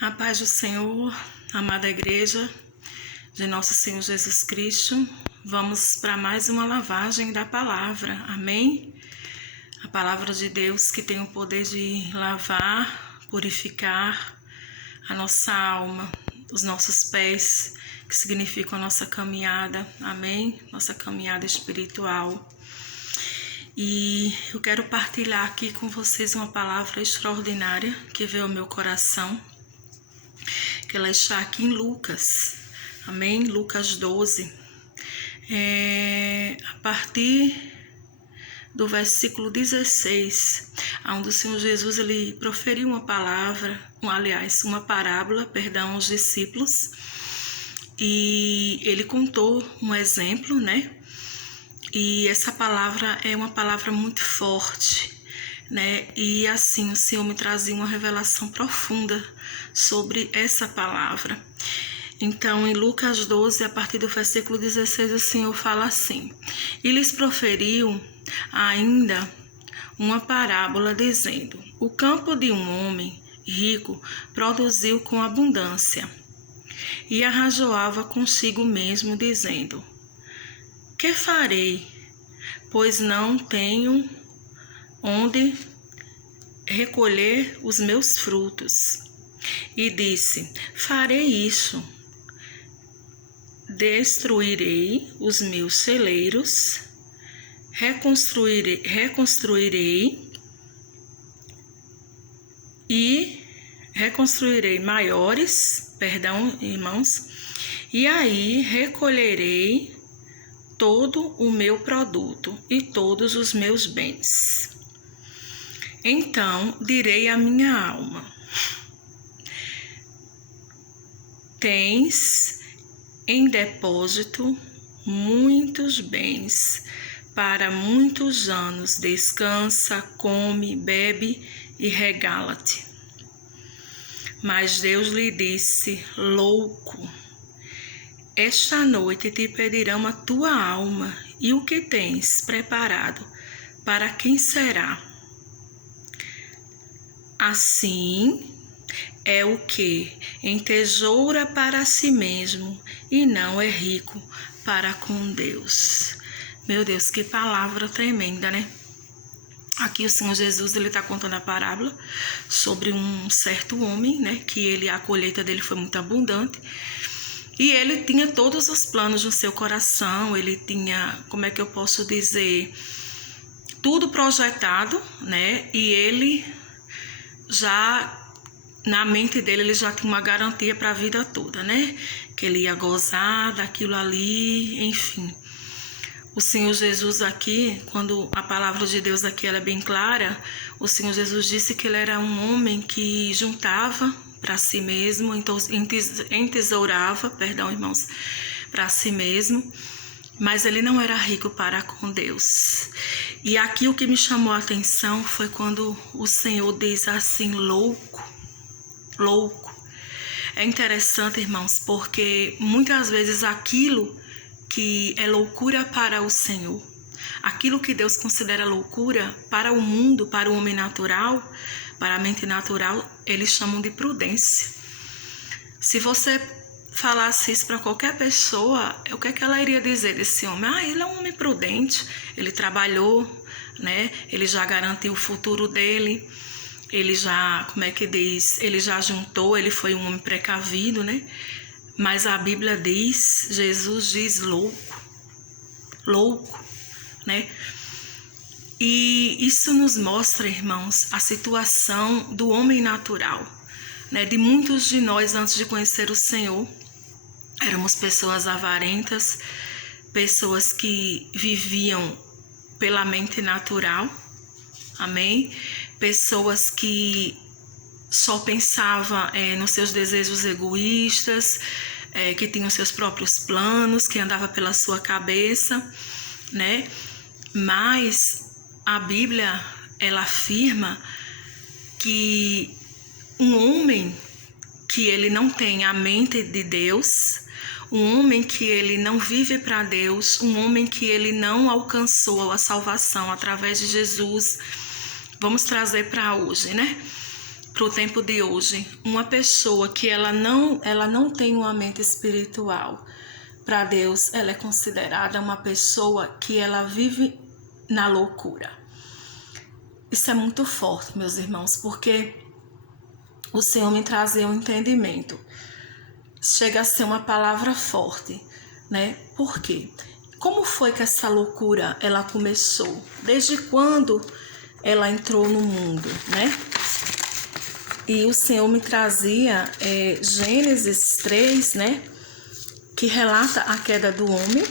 A paz do Senhor, amada igreja de nosso Senhor Jesus Cristo, vamos para mais uma lavagem da palavra, amém? A palavra de Deus que tem o poder de lavar, purificar a nossa alma, os nossos pés, que significam a nossa caminhada, amém? Nossa caminhada espiritual. E eu quero partilhar aqui com vocês uma palavra extraordinária que veio ao meu coração, que ela está aqui em Lucas, amém? Lucas 12, a partir do versículo 16, onde o Senhor Jesus ele proferiu uma palavra, uma parábola, aos discípulos, e ele contou um exemplo, né? E essa palavra é uma palavra muito forte, né? E assim o Senhor me trazia uma revelação profunda sobre essa palavra. Então, em Lucas 12, a partir do versículo 16, o Senhor fala assim: E lhes proferiu ainda uma parábola, dizendo: O campo de um homem rico produziu com abundância, e arrazoava consigo mesmo, dizendo: Que farei, pois não tenho onde recolher os meus frutos? E disse: Farei isso, destruirei os meus celeiros, reconstruirei maiores, irmãos, e aí recolherei todo o meu produto e todos os meus bens. Então direi à minha alma: Tens em depósito muitos bens para muitos anos. Descansa, come, bebe e regala-te. Mas Deus lhe disse: Louco, esta noite te pedirão a tua alma, e o que tens preparado, para quem será? Assim é o que entesoura para si mesmo e não é rico para com Deus. Meu Deus, que palavra tremenda, né? Aqui o Senhor Jesus ele está contando a parábola sobre um certo homem, né? Que a colheita dele foi muito abundante. E ele tinha todos os planos no seu coração, ele tinha, como é que eu posso dizer, tudo projetado, né? E ele já, na mente dele, ele já tinha uma garantia para a vida toda, né? Que ele ia gozar daquilo ali, enfim. O Senhor Jesus aqui, quando a palavra de Deus aqui ela é bem clara, o Senhor Jesus disse que ele era um homem que juntava para si mesmo, então entesourava, irmãos, para si mesmo, mas ele não era rico para com Deus. E aqui o que me chamou a atenção foi quando o Senhor diz assim: louco, louco. É interessante, irmãos, porque muitas vezes aquilo que é loucura para o Senhor, aquilo que Deus considera loucura para o mundo, para o homem natural, para a mente natural, eles chamam de prudência. Se você falasse isso para qualquer pessoa, o que é que ela iria dizer desse homem? Ele é um homem prudente, ele trabalhou, né? Ele já garantiu o futuro dele, ele já, ele já juntou, ele foi um homem precavido, né? Mas a Bíblia diz, Jesus diz louco, louco, né? E isso nos mostra, irmãos, a situação do homem natural, né? De muitos de nós, antes de conhecer o Senhor, éramos pessoas avarentas, pessoas que viviam pela mente natural, amém? Pessoas que só pensavam nos seus desejos egoístas, que tinham seus próprios planos, que andava pela sua cabeça, né? Mas a Bíblia, ela afirma que um homem que ele não tem a mente de Deus, um homem que ele não vive para Deus, um homem que ele não alcançou a salvação através de Jesus, vamos trazer para hoje, né? para o tempo de hoje, uma pessoa que ela não tem uma mente espiritual, para Deus ela é considerada uma pessoa que ela vive na loucura. Isso é muito forte, meus irmãos, porque o Senhor me trazia um entendimento. Chega a ser uma palavra forte, né? Por quê? Como foi que essa loucura ela começou? Desde quando ela entrou no mundo, né? E o Senhor me trazia Gênesis 3, né? Que relata a queda do homem,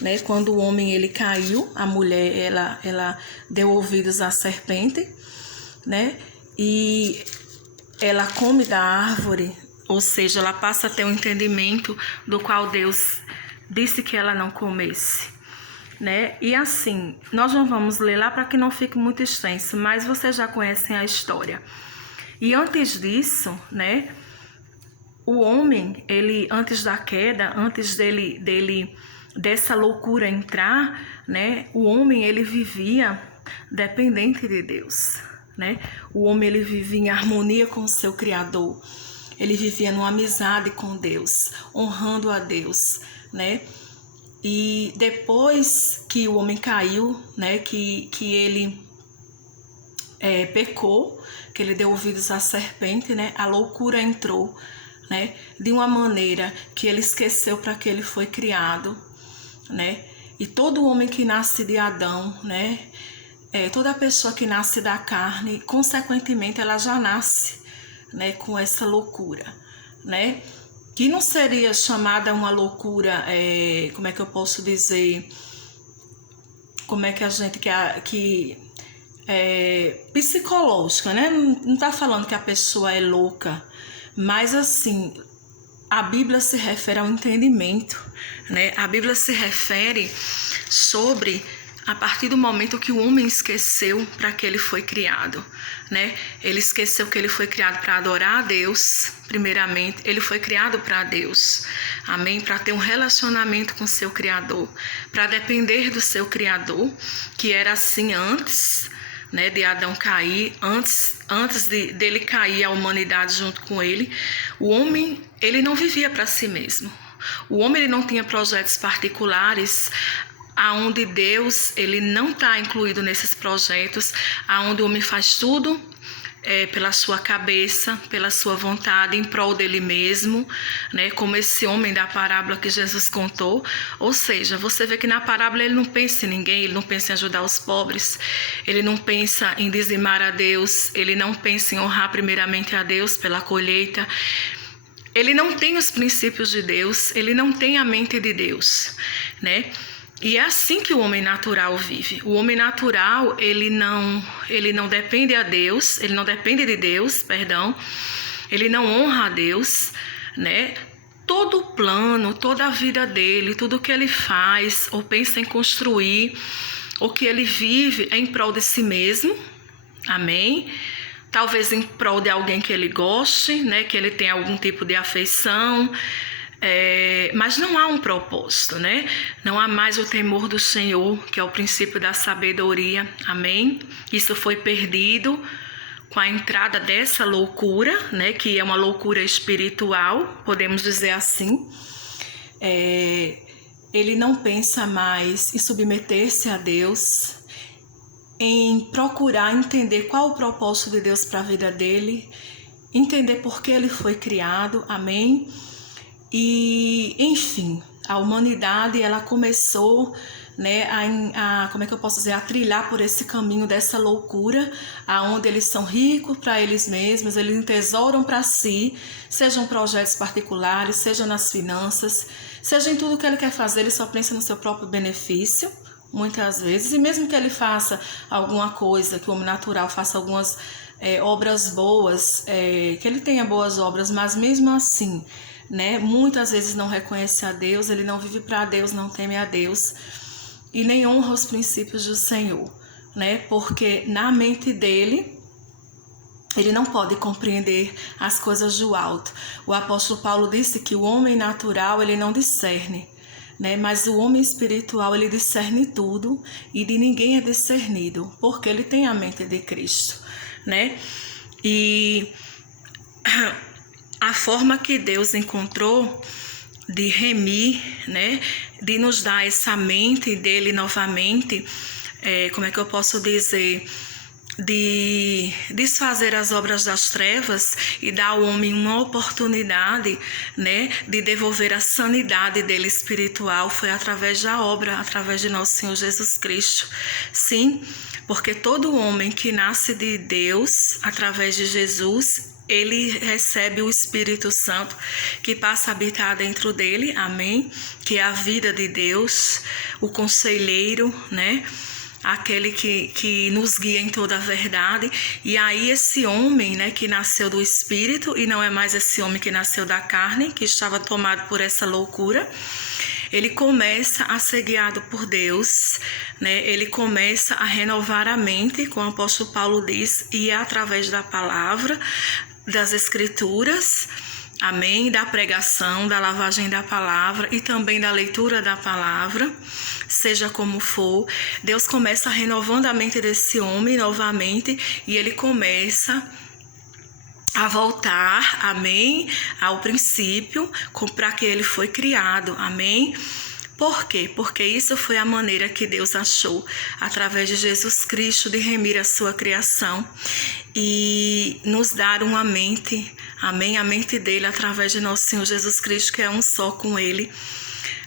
né? Quando o homem ele caiu, a mulher ela deu ouvidos à serpente, né? E ela come da árvore, ou seja, ela passa a ter um entendimento do qual Deus disse que ela não comesse, né? E assim, nós não vamos ler lá para que não fique muito extenso, mas vocês já conhecem a história. E antes disso, né? O homem, ele antes da queda, antes dessa loucura entrar, né? O homem ele vivia dependente de Deus, né? O homem ele vivia em harmonia com o seu Criador. Ele vivia numa amizade com Deus, honrando a Deus, né? E depois que o homem caiu, né? Que ele pecou, que ele deu ouvidos à serpente, né? A loucura entrou, né? De uma maneira que ele esqueceu para que ele foi criado, né? E todo homem que nasce de Adão, né? Toda pessoa que nasce da carne, consequentemente, ela já nasce, né? Com essa loucura, né? Que não seria chamada uma loucura, como é que eu posso dizer? Como é que a gente psicológica, né? Não tá falando que a pessoa é louca, mas assim, a Bíblia se refere ao entendimento, né? A Bíblia se refere sobre a partir do momento que o homem esqueceu para que ele foi criado, né? Ele esqueceu que ele foi criado para adorar a Deus, primeiramente. Ele foi criado para Deus, amém? Para ter um relacionamento com seu Criador, para depender do seu Criador, que era assim antes, né, de Adão cair, antes dele cair a humanidade junto com ele. O homem, ele não vivia para si mesmo. O homem, ele não tinha projetos particulares, aonde Deus, ele não está incluído nesses projetos, aonde o homem faz tudo pela sua cabeça, pela sua vontade, em prol dele mesmo, né? Como esse homem da parábola que Jesus contou. Ou seja, você vê que na parábola ele não pensa em ninguém, ele não pensa em ajudar os pobres, ele não pensa em dizimar a Deus, ele não pensa em honrar primeiramente a Deus pela colheita. Ele não tem os princípios de Deus, ele não tem a mente de Deus, né? E é assim que o homem natural vive. O homem natural, ele não depende a Deus, ele não depende de Deus, perdão. Ele não honra a Deus, né? Todo o plano, toda a vida dele, tudo que ele faz ou pensa em construir, o que ele vive é em prol de si mesmo. Amém? Talvez em prol de alguém que ele goste, né? Que ele tenha algum tipo de afeição. Mas não há um propósito, né? Não há mais o temor do Senhor, que é o princípio da sabedoria, amém? Isso foi perdido com a entrada dessa loucura, né? Que é uma loucura espiritual, podemos dizer assim. Ele não pensa mais em submeter-se a Deus, em procurar entender qual o propósito de Deus para a vida dele, entender por que ele foi criado, amém? E, enfim, a humanidade, ela começou, né, como é que eu posso dizer, a trilhar por esse caminho dessa loucura, aonde eles são ricos para eles mesmos, eles entesouram para si, sejam projetos particulares, seja nas finanças, seja em tudo que ele quer fazer, ele só pensa no seu próprio benefício, muitas vezes, e mesmo que ele faça alguma coisa, que o homem natural faça algumas obras boas, que ele tenha boas obras, mas mesmo assim, né, muitas vezes não reconhece a Deus, ele não vive para Deus, não teme a Deus e nem honra os princípios do Senhor, né? Porque na mente dele, ele não pode compreender as coisas do alto. O apóstolo Paulo disse que o homem natural, ele não discerne, né? Mas o homem espiritual, ele discerne tudo e de ninguém é discernido, porque ele tem a mente de Cristo, né? E a forma que Deus encontrou de remir, né, de nos dar essa mente dele novamente, como é que eu posso dizer, de desfazer as obras das trevas e dar ao homem uma oportunidade, né, de devolver a sanidade dele espiritual, foi através da obra, através de nosso Senhor Jesus Cristo. Sim, porque todo homem que nasce de Deus, através de Jesus, ele recebe o Espírito Santo que passa a habitar dentro dele, amém? Que é a vida de Deus, o conselheiro, né? Aquele que nos guia em toda a verdade. E aí esse homem, né, que nasceu do Espírito, e não é mais esse homem que nasceu da carne, que estava tomado por essa loucura, ele começa a ser guiado por Deus, né? Ele começa a renovar a mente, como o apóstolo Paulo diz, e é através da palavra, das escrituras, amém, da pregação, da lavagem da palavra e também da leitura da palavra, seja como for, Deus começa renovando a mente desse homem novamente e ele começa a voltar, amém, ao princípio, para que ele foi criado, amém. Por quê? Porque isso foi a maneira que Deus achou, através de Jesus Cristo, de remir a sua criação e nos dar uma mente, amém, a mente dele através de nosso Senhor Jesus Cristo, que é um só com ele,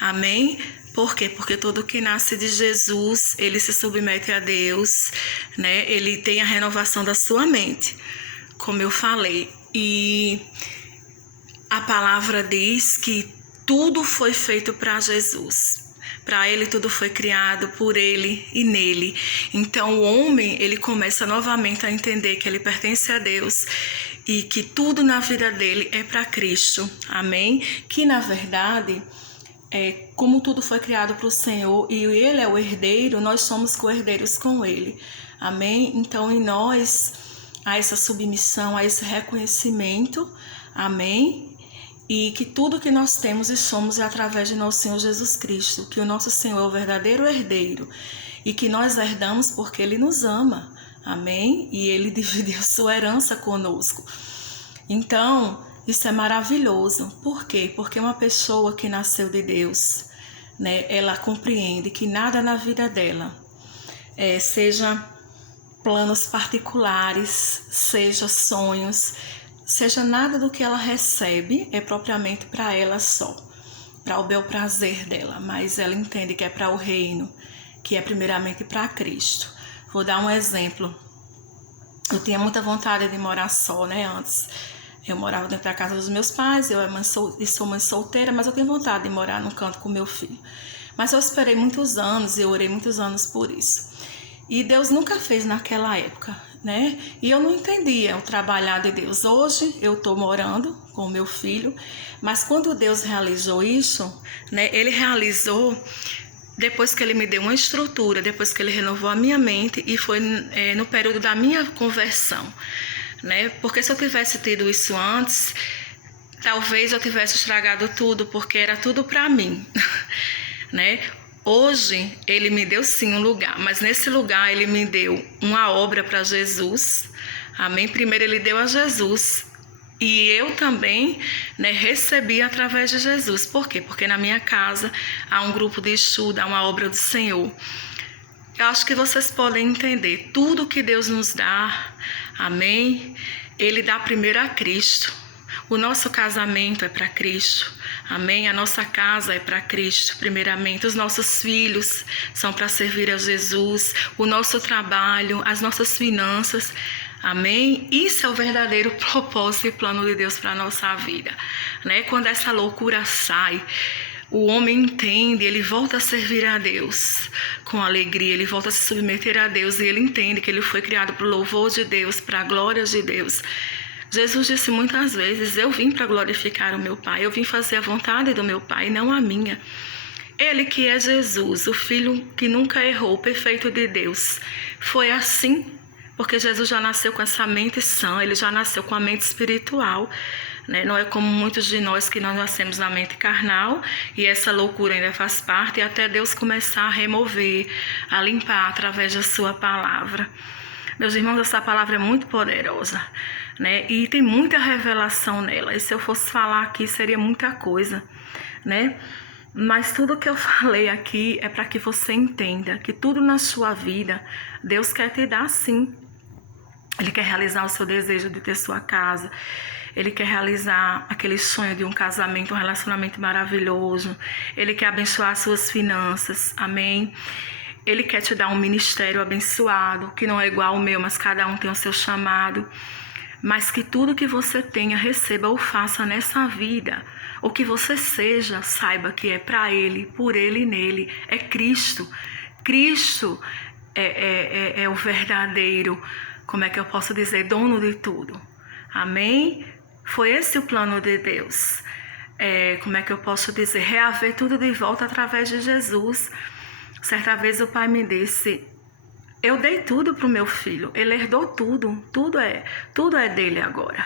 amém. Por quê? Porque todo que nasce de Jesus, ele se submete a Deus, né? Ele tem a renovação da sua mente, como eu falei. E a palavra diz que tudo foi feito para Jesus. Para ele tudo foi criado, por ele e nele. Então o homem, ele começa novamente a entender que ele pertence a Deus e que tudo na vida dele é para Cristo. Amém? Que na verdade, como tudo foi criado para o Senhor e ele é o herdeiro, nós somos co-herdeiros com ele. Amém? Então em nós há essa submissão, há esse reconhecimento. Amém? E que tudo que nós temos e somos é através de nosso Senhor Jesus Cristo, que o nosso Senhor é o verdadeiro herdeiro e que nós herdamos porque Ele nos ama, amém? E Ele dividiu sua herança conosco. Então, isso é maravilhoso. Por quê? Porque uma pessoa que nasceu de Deus, né, ela compreende que nada na vida dela, seja planos particulares, seja sonhos, seja nada do que ela recebe é propriamente para ela só, para o bel prazer dela, mas ela entende que é para o reino, que é primeiramente para Cristo. Vou dar um exemplo. Eu tinha muita vontade de morar só, né? Antes eu morava dentro da casa dos meus pais, eu sou mãe solteira, mas eu tenho vontade de morar num canto com meu filho. Mas eu esperei muitos anos, eu orei muitos anos por isso. E Deus nunca fez naquela época, né? E eu não entendia o trabalhar de Deus. Hoje eu estou morando com o meu filho, mas quando Deus realizou isso, né? Ele realizou depois que Ele me deu uma estrutura, depois que Ele renovou a minha mente e foi no período da minha conversão, né? Porque se eu tivesse tido isso antes, talvez eu tivesse estragado tudo, porque era tudo para mim, né? Hoje, Ele me deu sim um lugar, mas nesse lugar Ele me deu uma obra para Jesus, amém? Primeiro Ele deu a Jesus e eu também, né, recebi através de Jesus. Por quê? Porque na minha casa há um grupo de estudo, há uma obra do Senhor. Eu acho que vocês podem entender, tudo que Deus nos dá, amém? Ele dá primeiro a Cristo. O nosso casamento é para Cristo, amém? A nossa casa é para Cristo, primeiramente. Os nossos filhos são para servir a Jesus. O nosso trabalho, as nossas finanças, amém? Isso é o verdadeiro propósito e plano de Deus para a nossa vida, né? Quando essa loucura sai, o homem entende, ele volta a servir a Deus com alegria, ele volta a se submeter a Deus e ele entende que ele foi criado para o louvor de Deus, para a glória de Deus. Jesus disse muitas vezes, eu vim para glorificar o meu Pai, eu vim fazer a vontade do meu Pai, não a minha. Ele que é Jesus, o Filho que nunca errou, o perfeito de Deus, foi assim, porque Jesus já nasceu com essa mente sã, ele já nasceu com a mente espiritual, né? Não é como muitos de nós que nós nascemos na mente carnal e essa loucura ainda faz parte, e até Deus começar a remover, a limpar através da sua palavra. Meus irmãos, essa palavra é muito poderosa, né? E tem muita revelação nela. E se eu fosse falar aqui, seria muita coisa, né? Mas tudo que eu falei aqui é para que você entenda que tudo na sua vida, Deus quer te dar sim. Ele quer realizar o seu desejo de ter sua casa. Ele quer realizar aquele sonho de um casamento, um relacionamento maravilhoso. Ele quer abençoar suas finanças. Amém? Ele quer te dar um ministério abençoado, que não é igual ao meu, mas cada um tem o seu chamado. Mas que tudo que você tenha, receba ou faça nessa vida. O que você seja, saiba que é para Ele, por Ele e nele. É Cristo. Cristo é o verdadeiro, como é que eu posso dizer, dono de tudo. Amém? Foi esse o plano de Deus. Como é que eu posso dizer? Reaver tudo de volta através de Jesus. Certa vez o pai me disse, eu dei tudo para o meu filho, ele herdou tudo, tudo é dele agora.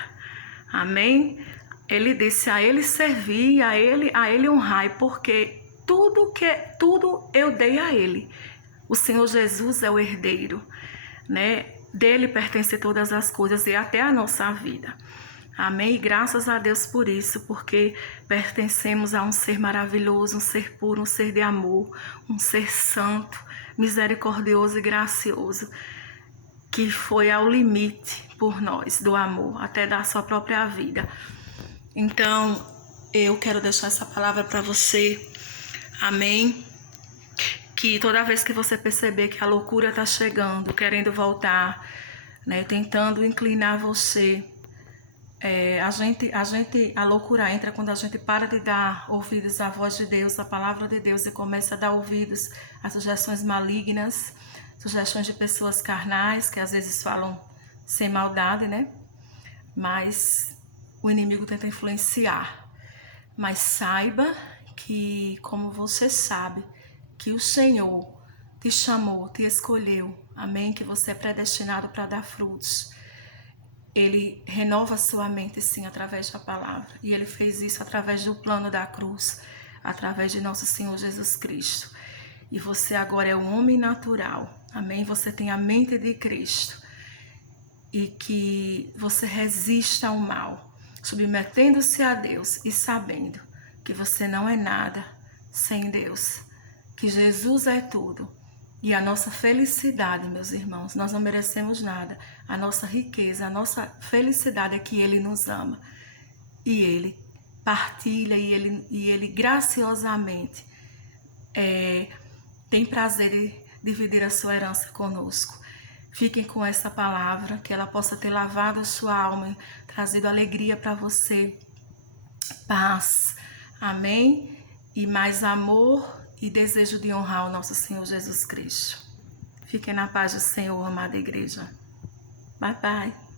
Amém? Ele disse a ele servir, a ele honrar, porque tudo eu dei a ele. O Senhor Jesus é o herdeiro, né? Dele pertence todas as coisas e até a nossa vida. Amém? E graças a Deus por isso, porque pertencemos a um ser maravilhoso, um ser puro, um ser de amor, um ser santo, misericordioso e gracioso, que foi ao limite por nós do amor, até dar sua própria vida. Então, eu quero deixar essa palavra para você. Amém? Que toda vez que você perceber que a loucura está chegando, querendo voltar, né, tentando inclinar você, a loucura entra quando a gente para de dar ouvidos à voz de Deus, à palavra de Deus, e começa a dar ouvidos às sugestões malignas, sugestões de pessoas carnais, que às vezes falam sem maldade, né? Mas o inimigo tenta influenciar. Mas saiba que, como você sabe, que o Senhor te chamou, te escolheu, amém? Que você é predestinado para dar frutos. Ele renova sua mente, sim, através da palavra. E Ele fez isso através do plano da cruz, através de nosso Senhor Jesus Cristo. E você agora é um homem natural, amém? Você tem a mente de Cristo. E que você resista ao mal, submetendo-se a Deus e sabendo que você não é nada sem Deus. Que Jesus é tudo. E a nossa felicidade, meus irmãos, nós não merecemos nada. A nossa riqueza, a nossa felicidade é que Ele nos ama. E Ele partilha e Ele graciosamente tem prazer em dividir a sua herança conosco. Fiquem com essa palavra, que ela possa ter lavado a sua alma e trazido alegria para você. Paz. Amém? E mais amor e desejo de honrar o nosso Senhor Jesus Cristo. Fiquem na paz do Senhor, amada igreja. Bye, bye.